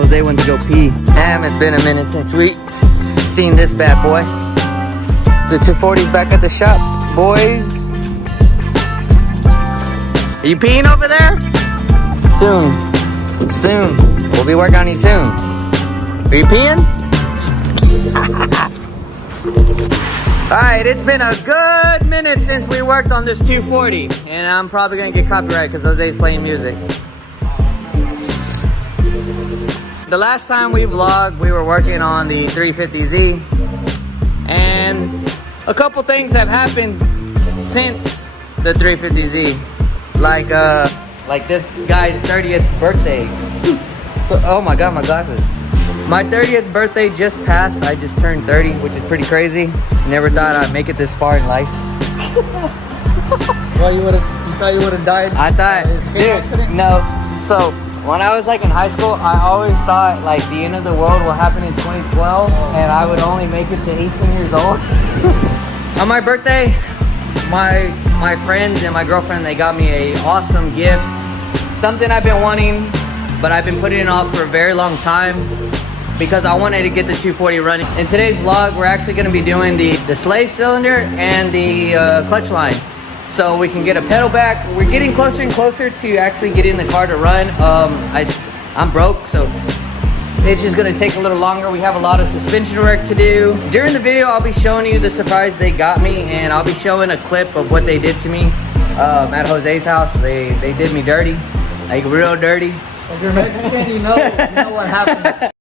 Jose went to go pee. Damn, it's been a minute since we seen this bad boy. The 240's back at the shop, boys. Are you peeing over there? Soon. Soon. We'll be working on you soon. Are you peeing? Alright, it's been a good minute since we worked on this 240. And I'm probably gonna get copyrighted because Jose's playing music. The last time we vlogged, we were working on the 350Z. And a couple things have happened since the 350Z. Like this guy's 30th birthday. So, oh my god, my glasses. My 30th birthday just passed. I just turned 30, which is pretty crazy. Never thought I'd make it this far in life. Well, you thought you would have died? I thought, dude, no. So, when I was like in high school, I always thought like the end of the world will happen in 2012 and I would only make it to 18 years old. On my birthday, my friends and my girlfriend, they got me a awesome gift. Something I've been wanting, but I've been putting it off for a very long time because I wanted to get the 240 running. In today's vlog, we're actually gonna be doing the slave cylinder and the clutch line. So we can get a pedal back. We're getting closer and closer to actually getting the car to run. I'm broke, so it's just gonna take a little longer. We have a lot of suspension work to do. During the video, I'll be showing you the surprise they got me, and I'll be showing a clip of what they did to me at Jose's house. They did me dirty, like real dirty. If you're Mexican, you know what happened.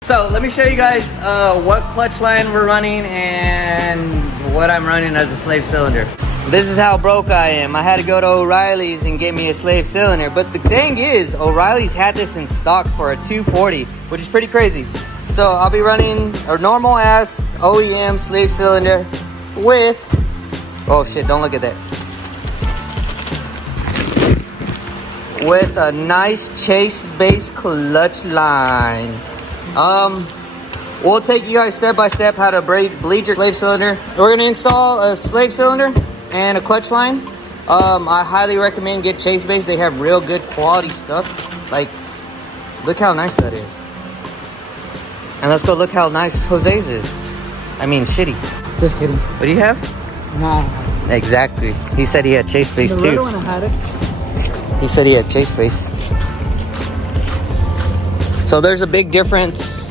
So let me show you guys what clutch line we're running and what I'm running as a slave cylinder. This is how broke I am. I had to go to O'Reilly's and get me a slave cylinder. But the thing is, O'Reilly's had this in stock for a 240, which is pretty crazy. So I'll be running a normal ass OEM slave cylinder with, oh shit, don't look at that. With a nice chase base clutch line. We'll take you guys step by step how to bleed your slave cylinder. We're gonna install a slave cylinder and a clutch line. I highly recommend get Chase Base. They have real good quality stuff. Like, look how nice that is. And let's go look how nice Jose's is. I mean, shitty. Just kidding. What do you have? Nah. Exactly. He said he had Chase Base too. The red one I had it. He said he had Chase Base. So there's a big difference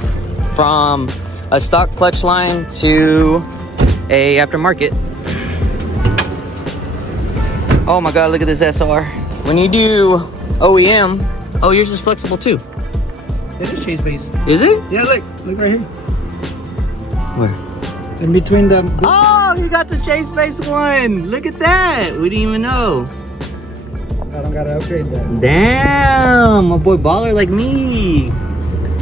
from a stock clutch line to a aftermarket. Oh my god, look at this SR. When you do OEM, oh, yours is flexible too. It is Chase Base. Is it? Yeah, look right here. Where? In between the... Oh, you got the Chase Base one. Look at that. We didn't even know. I don't gotta upgrade that. Damn, my boy baller like me.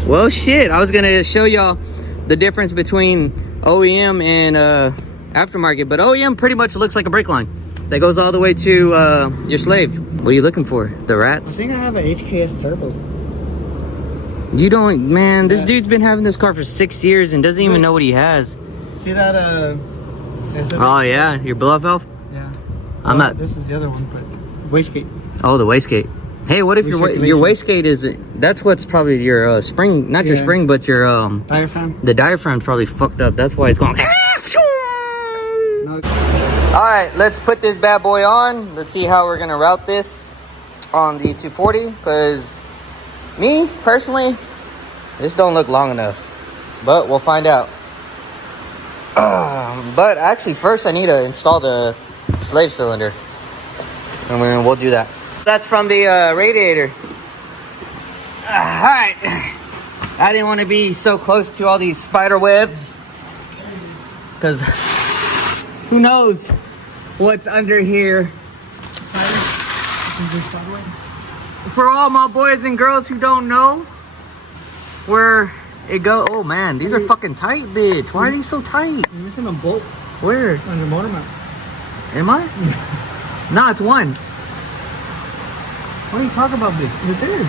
Well, shit, I was gonna show y'all the difference between OEM and aftermarket, but OEM pretty much looks like a brake line that goes all the way to your slave. What are you looking for? The I rats? think I have an HKS turbo. You don't, man, this dude's been having this car for 6 years and doesn't even know what he has. See that, Oh yeah, your blow valve? Yeah. I'm not. This is the other one, but wastegate. Oh, the wastegate. Hey, what if your wastegate is, that's what's probably your spring, not your spring, but your diaphragm. The diaphragm's probably fucked up. That's why it's going. No. All right, let's put this bad boy on. Let's see how we're gonna route this on the 240. Because me personally, this don't look long enough, but we'll find out. But actually, first I need to install the slave cylinder, and we'll do that. That's from the radiator. Alright. I didn't want to be so close to all these spider webs, because who knows what's under here. For all my boys and girls who don't know where it go. Oh man, these are fucking tight, bitch. Why are these so tight? You're missing a bolt. Where? On your motor mount. Am I? Nah, it's one. What are you talking about, bitch? You're there.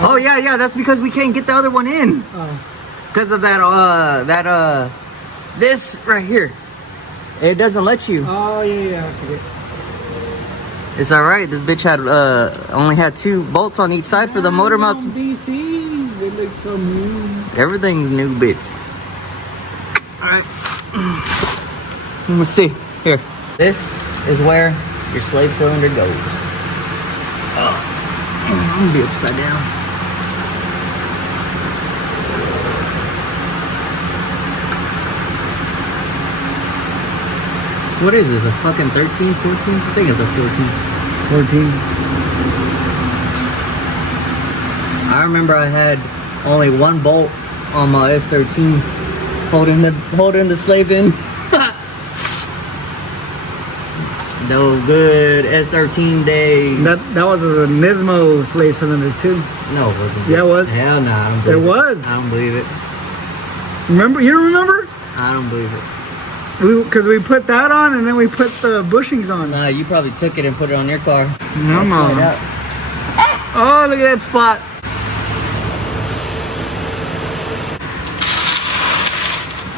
Oh yeah, that's because we can't get the other one in. Oh. Because of that, this right here. It doesn't let you. Oh, yeah, I forget. It's alright. This bitch had, only had 2 bolts on each side for the motor mounts. BC, they look so mean. Everything's new, bitch. Alright. Let me see. Here. This is where your slave cylinder goes. Oh. I'm gonna be upside down. What is this? A fucking 13, 14? I think it's a 14. 14. I remember I had only 1 bolt on my S13 holding the slave in. No good S13 day. That was a Nismo slave cylinder too. No, it wasn't. Yeah, it was. Hell no, I don't believe It it. was. I don't believe it. Remember? You don't remember? I don't believe it. Because we put that on and then we put the bushings on. Nah, you probably took it and put it on your car. Come on. Right out. Oh, look at that spot.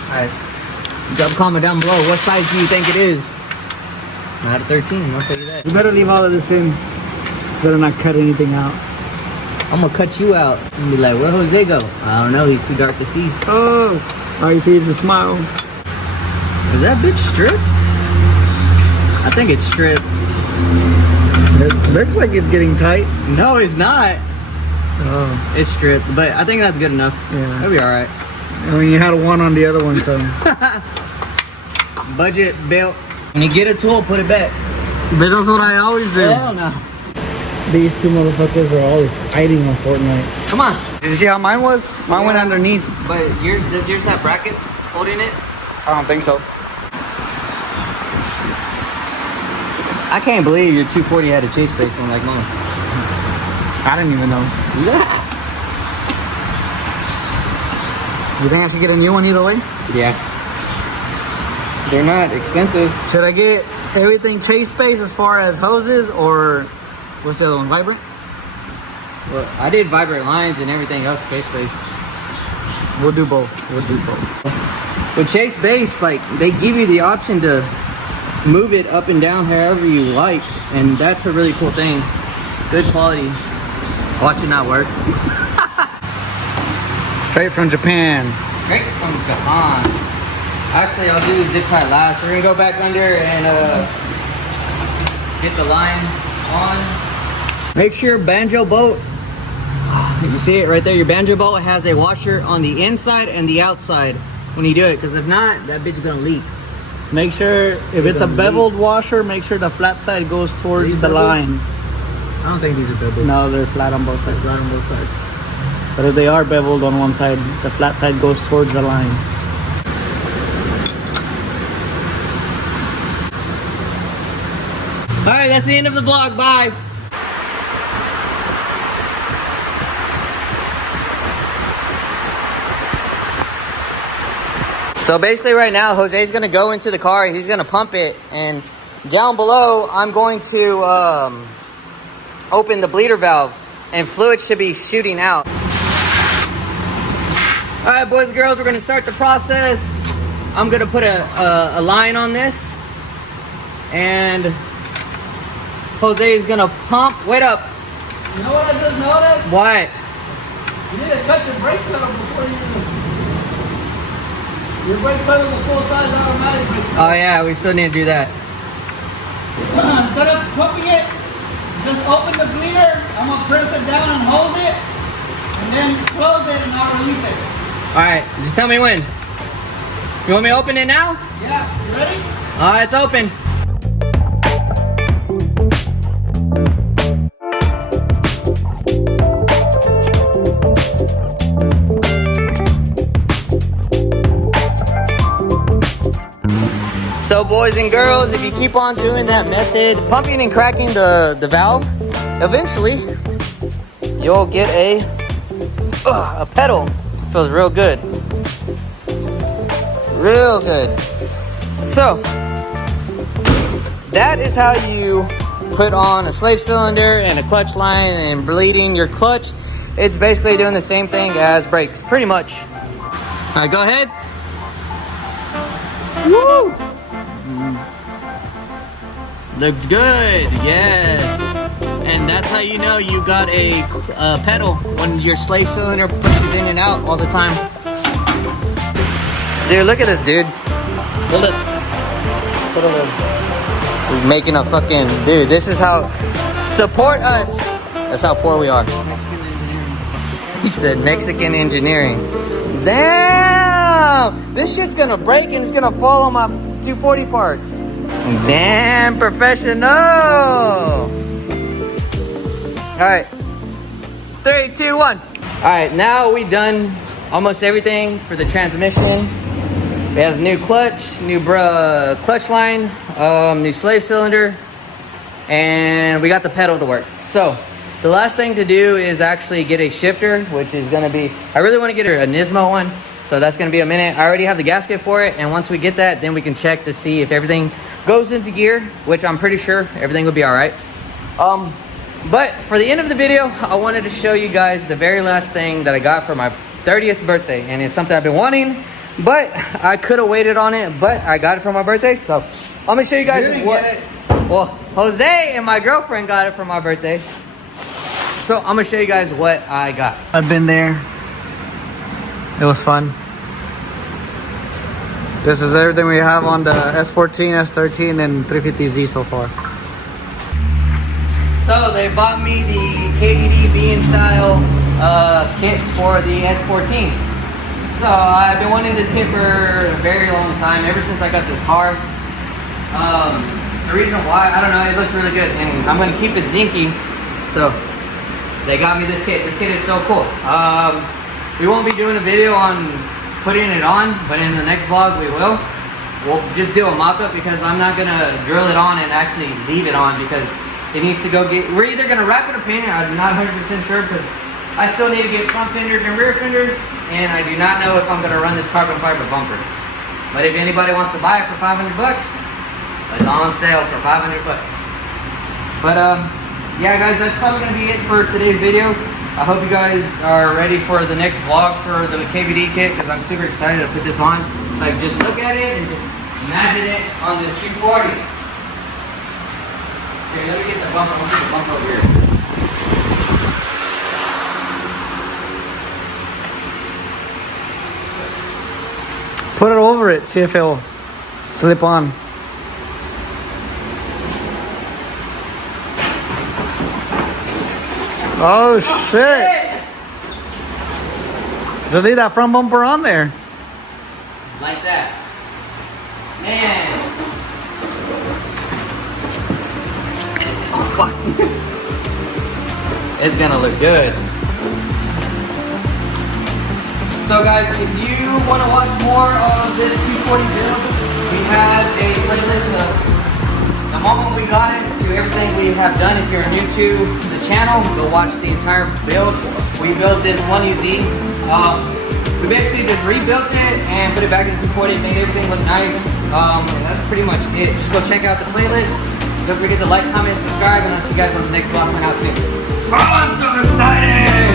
Alright. Drop a comment down below. What size do you think it is? Not a 13, I'll tell you that. You better leave all of this in. Better not cut anything out. I'm gonna cut you out and be like, where'd Jose go? I don't know, he's too dark to see. Oh, all you see is a smile. Is that bitch stripped? I think it's stripped. It looks like it's getting tight. No, it's not. Oh, It's stripped, but I think that's good enough. Yeah. That'll be alright. I mean, you had one on the other one, so. Budget built. When you get a tool, put it back. But that's what I always do. Hell no. These 2 motherfuckers are always fighting on Fortnite. Come on. Did you see how mine was? Mine went underneath. But does yours have brackets holding it? I don't think so. I can't believe your 240 had a chase space one like mine. I didn't even know. You think I should get a new one either way? Yeah. They're not expensive. Should I get everything chase space as far as hoses or what's the other one? Vibrant? Well, I did vibrate lines and everything else chase base. We'll do both. We'll do both. With chase base, like they give you the option to move it up and down however you like, and that's a really cool thing. Good quality. Watch it not work. Straight from Japan. Straight from Japan. Actually, I'll do zip tie last. We're gonna go back under and get the line on. Make sure banjo boat, you see it right there, your banjo boat has a washer on the inside and the outside when you do it, because if not, that bitch is gonna leak. Make sure, if it's a beveled washer, make sure the flat side goes towards the line. I don't think these are beveled. No, they're flat on both sides. Flat on both sides. But if they are beveled on one side, the flat side goes towards the line. Alright, that's the end of the vlog. Bye. So basically right now, Jose's gonna go into the car, he's gonna pump it, and down below, I'm going to open the bleeder valve, and fluid should be shooting out. Alright, boys and girls, we're gonna start the process. I'm gonna put a line on this, and Jose is gonna pump. Wait up. You know what I just noticed? What? You need to cut your brake pedal before you... Your brake pedal is a full-size automatic brake pedal. Oh yeah, we still need to do that. Instead of pumping it, just open the bleeder. I'm gonna press it down and hold it, and then close it and I'll release it. Alright, just tell me when. You want me to open it now? Yeah, you ready? Alright, it's open. So boys and girls, if you keep on doing that method, pumping and cracking the valve, eventually you'll get a pedal. Feels real good. Real good. So, that is how you put on a slave cylinder and a clutch line and bleeding your clutch. It's basically doing the same thing as brakes, pretty much. All right, go ahead. Woo! Looks good, yes. And that's how you know you got a pedal, when your slave cylinder pushes in and out all the time. Dude, look at this, dude. Hold it. Put it in. We're making a fucking, dude, this is how, support us. That's how poor we are. He said Mexican engineering. Damn! This shit's gonna break and it's gonna fall on my 240 parts. Damn, professional! Alright. 3, 2, 1. Alright, now we done almost everything for the transmission. It has new clutch, new clutch line, new slave cylinder, and we got the pedal to work. So, the last thing to do is actually get a shifter, which is gonna be, I really wanna get a Nismo one, so that's gonna be a minute. I already have the gasket for it, and once we get that, then we can check to see if everything goes into gear, which I'm pretty sure everything will be all right. But for the end of the video, I wanted to show you guys the very last thing that I got for my 30th birthday, and it's something I've been wanting, but I could have waited on it, but I got it for my birthday, so I'm gonna show you guys what. Well, Jose and my girlfriend got it for my birthday, so I'm gonna show you guys what I got. I've been there. It was fun. This is everything we have on the S14, S13, and 350Z so far. So they bought me the KBD bean style kit for the S14. So I've been wanting this kit for a very long time, ever since I got this car. The reason why, I don't know, it looks really good, and I'm gonna keep it zinky. So they got me this kit. This kit is so cool. We won't be doing a video on putting it on, but in the next vlog we will. We'll just do a mock-up because I'm not gonna drill it on and actually leave it on because it needs to go get, we're either gonna wrap it or paint it. I'm not 100% sure because I still need to get front fenders and rear fenders, and I do not know if I'm gonna run this carbon fiber bumper. But if anybody wants to buy it for 500 bucks, it's on sale for 500 bucks. But yeah guys, that's probably gonna be it for today's video. I hope you guys are ready for the next vlog for the KBD kit because I'm super excited to put this on. Like, just look at it and just imagine it on this 240. Okay, let me get the bump. I'll get the bump over here. Put it over it, see if it'll slip on. Oh shit! Just leave that front bumper on there. Like that. Man. Oh fuck. It's gonna look good. So guys, if you want to watch more of this 240 build, we have a playlist of the moment we got it to everything we have done. If you're new to the channel, go watch the entire build. We built this 1UZ. We basically just rebuilt it and put it back in 240, made everything look nice. And that's pretty much it. Just go check out the playlist. Don't forget to like, comment, subscribe, and I'll see you guys on the next vlog coming out soon. Oh, I'm so excited!